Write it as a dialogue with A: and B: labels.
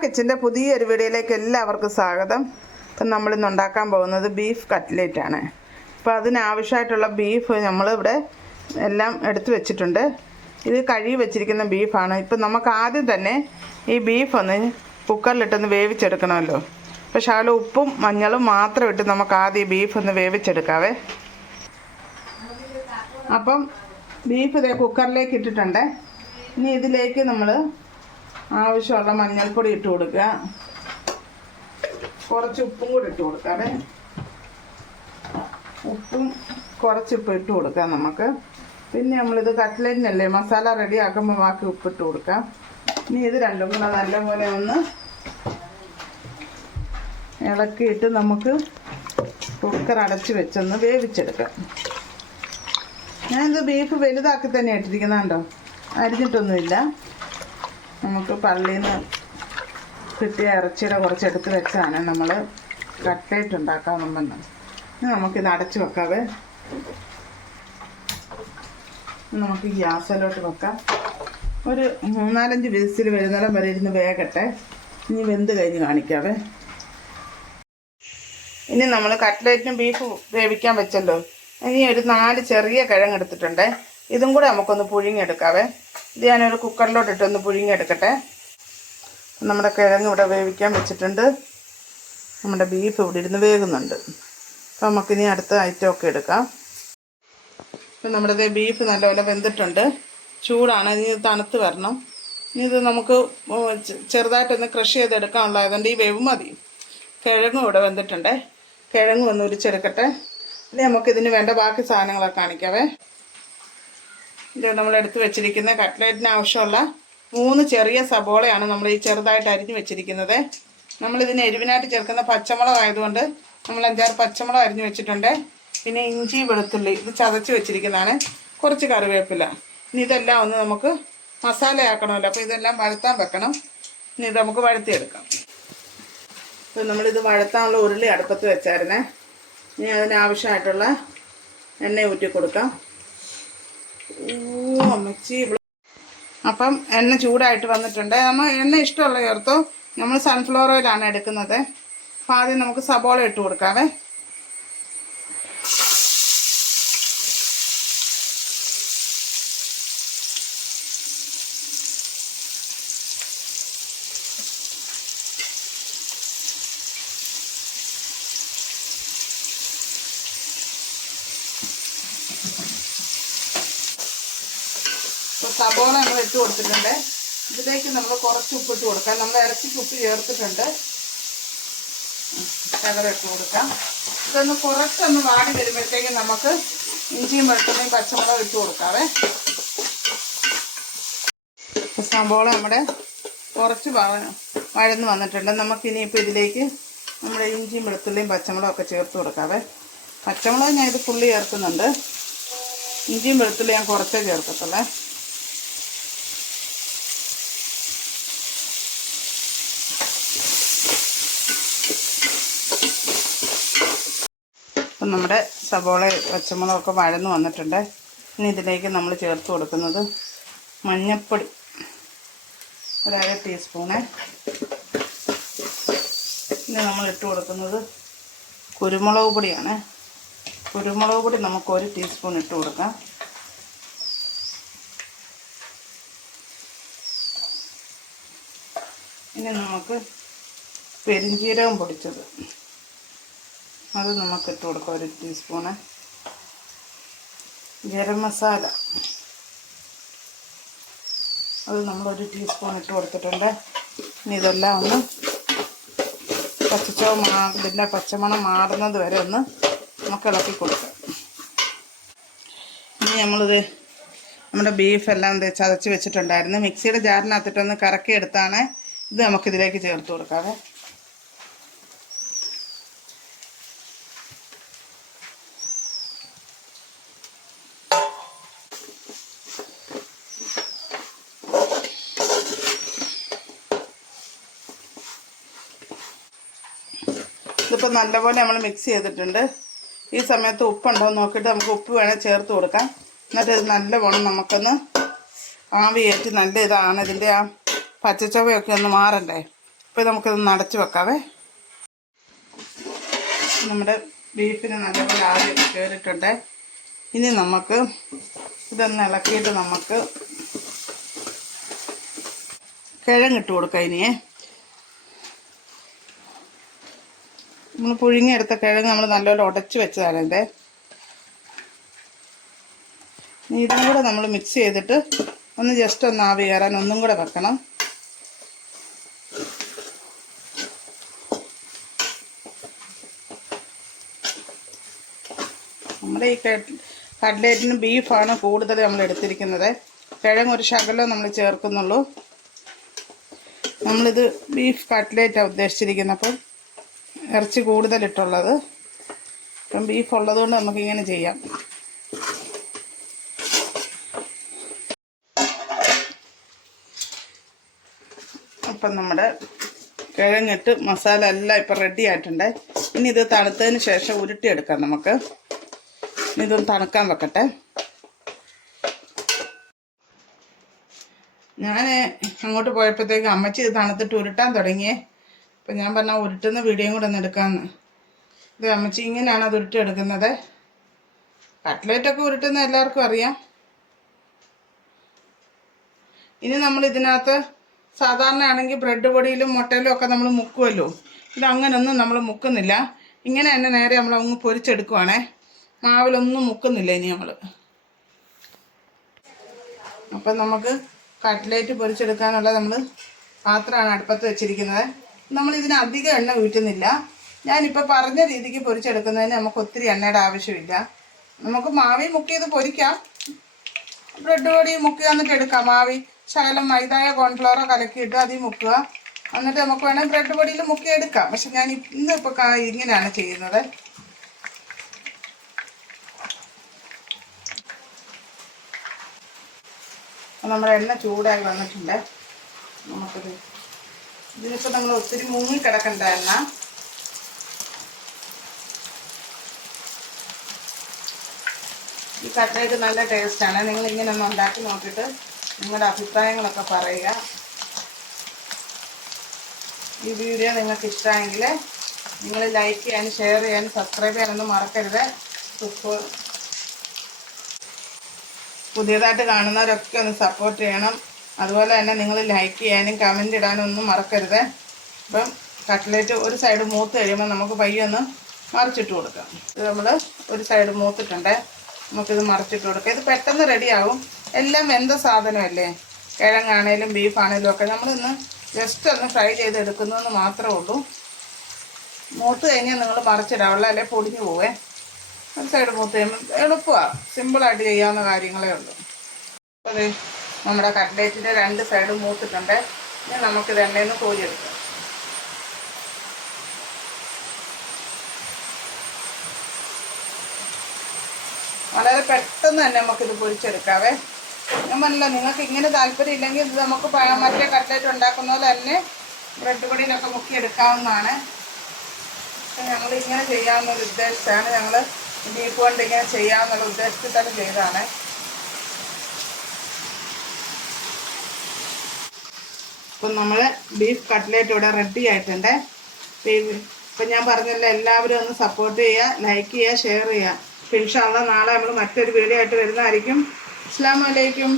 A: കിച്ചന്റെ പുതിയൊരു വീഡിയോയിലേക്ക് എല്ലാവർക്കും സ്വാഗതം. ഇപ്പം നമ്മളിന്ന് ഉണ്ടാക്കാൻ പോകുന്നത് ബീഫ് കട്ട്ലേറ്റ് ആണ് അപ്പോൾ അതിനാവശ്യമായിട്ടുള്ള ബീഫ് നമ്മളിവിടെ എല്ലാം എടുത്തു വെച്ചിട്ടുണ്ട്. ഇത് കഴുകി വെച്ചിരിക്കുന്ന ബീഫാണ്. ഇപ്പം നമുക്ക് ആദ്യം തന്നെ ഈ ബീഫ് ഒന്ന് കുക്കറിലിട്ടൊന്ന് വേവിച്ചെടുക്കണമല്ലോ. പക്ഷെ അതിൽ ഉപ്പും മഞ്ഞളും മാത്രം ഇട്ട് നമുക്ക് ആദ്യം ബീഫ് ഒന്ന് വേവിച്ചെടുക്കാവേ. അപ്പം ബീഫ് ഇതേ കുക്കറിലേക്ക് ഇട്ടിട്ടുണ്ട്. ഇനി ഇതിലേക്ക് നമ്മൾ ആവശ്യമുള്ള മഞ്ഞൾപ്പൊടി ഇട്ട് കൊടുക്കുക. കുറച്ച് ഉപ്പും കൂടി ഇട്ട് കൊടുക്കാവേ. ഉപ്പും കുറച്ച് ഉപ്പ് ഇട്ട് കൊടുക്കാം നമുക്ക്. പിന്നെ നമ്മളിത് കട്ട്ലറ്റിനല്ലേ മസാല റെഡി ആക്കുമ്പോൾ ബാക്കി ഉപ്പിട്ട് കൊടുക്കാം. ഇനി ഇത് രണ്ടും കൂടെ നല്ലപോലെ ഒന്ന് ഇളക്കിയിട്ട് നമുക്ക് കുക്കർ അടച്ച് വെച്ചൊന്ന് വേവിച്ചെടുക്കാം. ഞാനിത് ബീഫ് വലുതാക്കി തന്നെ ഇട്ടിരിക്കുന്നുണ്ടോ? അരിഞ്ഞിട്ടൊന്നുമില്ല. നമുക്ക് പള്ളിയിൽ നിന്ന് കിട്ടിയ ഇറച്ചിയുടെ കുറച്ച് എടുത്ത് വെച്ചാണ് നമ്മൾ കട്ട്ലേറ്റ് ഉണ്ടാക്കാൻ ഇനി നമുക്കിത് അടച്ചു വെക്കാവേ നമുക്ക് ഗ്യാസിലോട്ട് വെക്കാം. ഒരു മൂന്നാലഞ്ച് വിസിൽ വരുന്നിടം വരെ ഇരുന്ന് വേകട്ടെ ഇനി വെന്ത് കഴിഞ്ഞ് കാണിക്കാവേ. ഇനി നമ്മൾ കട്ട്ലേറ്റിനും ബീഫ് വേവിക്കാൻ വെച്ചല്ലോ. ഇനി ഒരു നാല് ചെറിയ കിഴങ്ങ് എടുത്തിട്ടുണ്ട്. ഇതും കൂടെ നമുക്കൊന്ന് പുഴുങ്ങിയെടുക്കാവേ. ഇത് ഞാനൊരു കുക്കറിലോട്ട് ഇട്ടൊന്ന് പുഴുങ്ങിയെടുക്കട്ടെ. നമ്മുടെ കിഴങ്ങ് ഇവിടെ വേവിക്കാൻ വെച്ചിട്ടുണ്ട്. നമ്മുടെ ബീഫ് ഇവിടെ ഇരുന്ന് വേകുന്നുണ്ട് അപ്പോൾ നമുക്കിനി അടുത്ത ഐറ്റം ഒക്കെ എടുക്കാം. ഇപ്പം നമ്മുടെ ബീഫ് നല്ലപോലെ വെന്തിട്ടുണ്ട്. ചൂടാണ്. ഇനി തണുത്ത് വരണം. ഇനി ഇത് നമുക്ക് ചെറുതായിട്ടൊന്ന് ക്രഷ് ചെയ്തെടുക്കാനുള്ളതായതുകൊണ്ട് ഈ വേവ് മതി. കിഴങ്ങും ഇവിടെ വെന്തിട്ടുണ്ട്. കിഴങ്ങ് ഒന്ന് ഉരിച്ചെടുക്കട്ടെ. ഇനി നമുക്കിതിന് വേണ്ട ബാക്കി സാധനങ്ങളൊക്കെ കാണിക്കാവേ. ഇത് നമ്മൾ എടുത്ത് വെച്ചിരിക്കുന്ന കട്ട്ലേറ്റിന് ആവശ്യമുള്ള മൂന്ന് ചെറിയ സബോളയാണ് നമ്മൾ ഈ ചെറുതായിട്ട് അരിഞ്ഞ് വെച്ചിരിക്കുന്നത്. നമ്മൾ ഇതിന് എരിവിനായിട്ട് ചേർക്കുന്ന പച്ചമുളക് ആയതുകൊണ്ട് നമ്മൾ അഞ്ചാറ് പച്ചമുളക് അരിഞ്ഞ് വെച്ചിട്ടുണ്ട്. പിന്നെ ഇഞ്ചി വെളുത്തുള്ളി ഇത് ചതച്ച് വെച്ചിരിക്കുന്നതാണ്. കുറച്ച് കറിവേപ്പില. ഇനി ഇതെല്ലാം ഒന്ന് നമുക്ക് മസാലയാക്കണമല്ലോ. അപ്പോൾ ഇതെല്ലാം വഴുത്താൻ വെക്കണം. ഇനി ഇത് നമുക്ക് വഴുത്തിയെടുക്കാം അപ്പോൾ നമ്മളിത് വഴുത്താനുള്ള ഉരുളി അടുപ്പത്ത് വെച്ചായിരുന്നേ. ഇനി അതിനാവശ്യമായിട്ടുള്ള എണ്ണ ഊറ്റി കൊടുക്കാം അപ്പം എണ്ണ ചൂടായിട്ട് വന്നിട്ടുണ്ട്. നമ്മൾ എണ്ണ ഇഷ്ടമുള്ള ചേർത്തോ? നമ്മൾ സൺഫ്ലവർ ഓയിലാണ് എടുക്കുന്നത്. അപ്പം ആദ്യം നമുക്ക് സബോള ഇട്ട് കൊടുക്കാവേ അപ്പോൾ സബോള നമ്മൾ ഇട്ട് കൊടുത്തിട്ടുണ്ട്. ഇതിലേക്ക് നമ്മൾ കുറച്ച് ഉപ്പിട്ട് കൊടുക്കാം. നമ്മൾ ഇറച്ചിക്ക് ഉപ്പ് ചേർത്തിട്ടുണ്ട്. ശകലം ഇട്ട് കൊടുക്കാം. ഇതൊന്ന് കുറച്ചൊന്ന് വാടി വരുമ്പോഴത്തേക്ക് നമുക്ക് ഇഞ്ചിയും വെളുത്തുള്ളിയും പച്ചമുളകും ഇട്ട് കൊടുക്കാവേ. സംഭവം നമ്മുടെ കുറച്ച് വഴ- വഴന്ന് വന്നിട്ടുണ്ട്. നമുക്കിനി ഇപ്പോൾ ഇതിലേക്ക് നമ്മുടെ ഇഞ്ചിയും വെളുത്തുള്ളിയും പച്ചമുളകും ഒക്കെ ചേർത്ത് കൊടുക്കാവേ. പച്ചമുളക് ഞാൻ ഇത് ഫുള്ളി ചേർക്കുന്നുണ്ട്. ഇഞ്ചിയും വെളുത്തുള്ളി ഞാൻ കുറച്ചേ ചേർക്കത്തുള്ളേ. അപ്പം നമ്മുടെ സബോള പച്ചമുളകൊക്കെ വഴന്ന് വന്നിട്ടുണ്ട്. ഇനി ഇതിലേക്ക് നമ്മൾ ചേർത്ത് കൊടുക്കുന്നത് മഞ്ഞൾപ്പൊടി ഒരര ടീസ്പൂണ്. ഇനി നമ്മൾ ഇട്ട് കൊടുക്കുന്നത് കുരുമുളക് പൊടിയാണ്. കുരുമുളക് പൊടി നമുക്ക് ഒരു ടീസ്പൂൺ ഇട്ട് കൊടുക്കാം. ഇനി നമുക്ക് പെരിഞ്ചീരകം പൊടിച്ചത്. അത് നമുക്ക് ഇട്ട് കൊടുക്കാം ഒരു ടീസ്പൂണ്. ഗരം മസാല. അത് നമ്മളൊരു ടീസ്പൂൺ ഇട്ട് കൊടുത്തിട്ടുണ്ട്. ഇനി ഇതെല്ലാം ഒന്ന് പച്ചച്ചോ മാ ഇതിന്റെ പച്ചമണം മാറുന്നത് വരെ ഒന്ന് നമുക്ക് ഇളക്കി കൊടുക്കാം. ഇനി നമ്മളിത് നമ്മുടെ ബീഫെല്ലാം ചതച്ച് വെച്ചിട്ടുണ്ടായിരുന്നു. മിക്സിയുടെ ജാറിനകത്തിട്ടൊന്ന് കറക്കി എടുത്താണ് ഇത് നമുക്കിതിലേക്ക് ചേർത്ത് കൊടുക്കാവേ. ഇതിപ്പോൾ നല്ലപോലെ നമ്മൾ മിക്സ് ചെയ്തിട്ടുണ്ട്. ഈ സമയത്ത് ഉപ്പുണ്ടോ നോക്കിയിട്ട് നമുക്ക് ഉപ്പ് വേണേൽ ചേർത്ത് കൊടുക്കാം. എന്നിട്ട് ഇത് നല്ലവണ്ണം നമുക്കൊന്ന് ആവിയേറ്റ് നല്ല ഇതാണ് ഇതിന്റെ ആ പച്ചച്ചവയൊക്കെ ഒന്ന് മാറണ്ടേ. ഇപ്പോൾ നമുക്കിത് നടച്ച് വെക്കാവേ. നമ്മുടെ ബീഫിന് നല്ലപോലെ ആവി കയറിയിട്ടുണ്ട് ഇനി നമുക്ക് ഇതൊന്ന് ഇളക്കിയിട്ട് നമുക്ക് കിഴങ്ങിട്ട് കൊടുക്കാം ഇനിയേ. നമ്മൾ പുഴുങ്ങിയെടുത്ത കിഴങ്ങ് നമ്മൾ നല്ലപോലെ ഉടച്ച് വെച്ചതാണ് ഇനി ഇതും കൂടെ നമ്മൾ മിക്സ് ചെയ്തിട്ട് ഒന്ന് ജസ്റ്റ് ഒന്ന് ആവി കയറാൻ ഒന്നും കൂടെ വെക്കണം. നമ്മുടെ ഈ കട്ലേറ്റിന് ബീഫാണ് കൂടുതൽ നമ്മൾ എടുത്തിരിക്കുന്നത്. കിഴങ്ങ് ഒരു ശകലം നമ്മൾ ചേർക്കുന്നുള്ളൂ. നമ്മളിത് ബീഫ് കട്ട്ലേറ്റാണ് ഉദ്ദേശിച്ചിരിക്കുന്നത് അപ്പം. ഇറച്ചി കൂടുതലിട്ടുള്ളത്. അപ്പം ബീഫ് ഉള്ളതുകൊണ്ട് നമുക്കിങ്ങനെ ചെയ്യാം. അപ്പം നമ്മുടെ കിഴങ്ങിട്ട് മസാല എല്ലാം ഇപ്പം റെഡി ആയിട്ടുണ്ട്. ഇനി ഇത് തണുത്തതിന് ശേഷം ഉരുട്ടിയെടുക്കാം നമുക്ക്. ഇനി ഇതൊന്ന് തണുക്കാൻ വെക്കട്ടെ. ഞാൻ അങ്ങോട്ട് പോയപ്പോഴത്തേക്ക് അമ്മച്ചി ഇത് തണുത്തിട്ട് ഉരുട്ടാൻ തുടങ്ങിയേ. അപ്പം ഞാൻ പറഞ്ഞ ഉരുട്ടുന്ന വീഡിയോയും കൂടെ ഒന്ന് എടുക്കാമെന്ന് ഇത് അമ്മച്ചി ഇങ്ങനെയാണ് അത് ഉരുട്ടിയെടുക്കുന്നത് കട്ട്ലേറ്റൊക്കെ ഉരുട്ടുന്ന എല്ലാവർക്കും അറിയാം. ഇനി നമ്മൾ ഇതിനകത്ത് സാധാരണ ആണെങ്കിൽ ബ്രെഡ് പൊടിയിലും മുട്ടയിലും ഒക്കെ നമ്മൾ മുക്കുമല്ലോ ഇത് അങ്ങനൊന്നും നമ്മൾ മുക്കുന്നില്ല. ഇങ്ങനെ തന്നെ നേരെ നമ്മൾ അങ്ങ് പൊരിച്ചെടുക്കുവാണേ. മാവിലൊന്നും മുക്കുന്നില്ല ഇനി നമ്മൾ. അപ്പം നമുക്ക് കട്ട്ലേറ്റ് പൊരിച്ചെടുക്കാനുള്ള നമ്മൾ പാത്രമാണ് അടുപ്പത്ത് വെച്ചിരിക്കുന്നത്. നമ്മൾ ഇതിന് അധികം എണ്ണ ഊറ്റുന്നില്ല. ഞാനിപ്പോൾ പറഞ്ഞ രീതിക്ക് പൊരിച്ചെടുക്കുന്നതിന് നമുക്ക് ഒത്തിരി എണ്ണയുടെ ആവശ്യമില്ല. നമുക്ക് മാവി മുക്കിയത് പൊരിക്കാം. ബ്രെഡ് പൊടി മുക്കുക എന്നിട്ട് എടുക്കാം മാവി. ശകലം മൈദായ കോൺഫ്ലവറോ കലക്കിയിട്ട് അതിൽ മുക്കുക. എന്നിട്ട് നമുക്ക് വേണമെങ്കിൽ ബ്രെഡ് പൊടിയിൽ മുക്കി എടുക്കാം. പക്ഷെ ഞാൻ ഇന്ന് ഇപ്പോൾ ഇങ്ങനെയാണ് ചെയ്യുന്നത്. നമ്മുടെ എണ്ണ ചൂടായി വന്നിട്ടുണ്ട്. നമുക്കത് ഇതിനിപ്പോൾ നമ്മൾ ഒത്തിരി മൂങ്ങി കിടക്കണ്ട എണ്ണ. ഈ കട്ടയ്ക്ക് നല്ല ടേസ്റ്റാണ് നിങ്ങൾ ഇങ്ങനെ ഒന്ന് ഉണ്ടാക്കി നോക്കിയിട്ട് നിങ്ങളുടെ അഭിപ്രായങ്ങളൊക്കെ പറയുക. ഈ വീഡിയോ നിങ്ങൾക്ക് ഇഷ്ടമായെങ്കിൽ നിങ്ങൾ ലൈക്ക് ചെയ്യാനും ഷെയർ ചെയ്യാനും സബ്സ്ക്രൈബ് ചെയ്യാനൊന്നും മറക്കരുത്. പുതിയതായിട്ട് കാണുന്നവരൊക്കെ ഒന്ന് സപ്പോർട്ട് ചെയ്യണം. അതുപോലെ തന്നെ നിങ്ങൾ ലൈക്ക് ചെയ്യാനും കമന്റ് ഇടാനും ഒന്നും മറക്കരുത്. അപ്പം കട്ട്ലേറ്റ് ഒരു സൈഡ് മൂത്ത് കഴിയുമ്പോൾ നമുക്ക് പയ്യൊന്ന് മറിച്ചിട്ട് കൊടുക്കാം. ഇത് നമ്മൾ ഒരു സൈഡ് മൂത്തിട്ടുണ്ട്. നമുക്കിത് മറിച്ചിട്ട് കൊടുക്കാം. ഇത് പെട്ടെന്ന് റെഡിയാവും എല്ലാം വെന്ത സാധനമല്ലേ? കിഴങ്ങാണേലും ബീഫാണേലും ഒക്കെ നമ്മളിന്ന് ജസ്റ്റ് ഒന്ന് ഫ്രൈ ചെയ്തെടുക്കുന്നതെന്ന് മാത്രമേ ഉള്ളൂ. മൂത്ത് കഴിഞ്ഞാൽ നിങ്ങൾ മറിച്ചിടാവുള്ള അല്ലെ പൊടിഞ്ഞു പോവേ. ഒരു സൈഡ് മൂത്ത് കഴിയുമ്പോൾ എളുപ്പമാണ് സിമ്പിളായിട്ട് ചെയ്യാവുന്ന കാര്യങ്ങളേ ഉള്ളൂ. അപ്പോൾ നമ്മുടെ കട്ട്ലേറ്റിന്റെ രണ്ട് സൈഡും മൂത്തിട്ടുണ്ട്. ഇനി നമുക്ക് ഇതെണ്ണയിൽ നിന്ന് കോരിയെടുക്കാം വളരെ പെട്ടെന്ന് തന്നെ നമുക്കിത് പൊരിച്ചെടുക്കാവേ. ഞാൻ പറഞ്ഞില്ല നിങ്ങൾക്ക് ഇങ്ങനെ താല്പര്യം ഇല്ലെങ്കിൽ ഇത് നമുക്ക് മറ്റേ കട്ട്ലേറ്റ് ഉണ്ടാക്കുന്ന പോലെ തന്നെ ബ്രെഡ് പൊടിയിലൊക്കെ മുക്കി എടുക്കാവുന്നതാണ് പക്ഷെ ഞങ്ങൾ ഇങ്ങനെ ചെയ്യാമെന്നൊരു ഒരു ഉദ്ദേശിച്ചാണ് ഞങ്ങൾ ബീഫ് കൊണ്ട് ഇങ്ങനെ ചെയ്യാമെന്നുള്ള ഉദ്ദേശത്തിൽ തന്നെ ചെയ്തതാണ്. അപ്പം നമ്മൾ ബീഫ് കട്ട്ലേറ്റ് ഇവിടെ റെഡി ആയിട്ടുണ്ട്. ഇപ്പം ഞാൻ പറഞ്ഞല്ലോ എല്ലാവരും ഒന്ന് സപ്പോർട്ട് ചെയ്യുക ലൈക്ക് ചെയ്യുക ഷെയർ ചെയ്യുക. പിൻഷാള്ള നാളെ നമ്മൾ മറ്റൊരു വീഡിയോ ആയിട്ട് വരുന്നതായിരിക്കും. അസ്സാം വലൈക്കും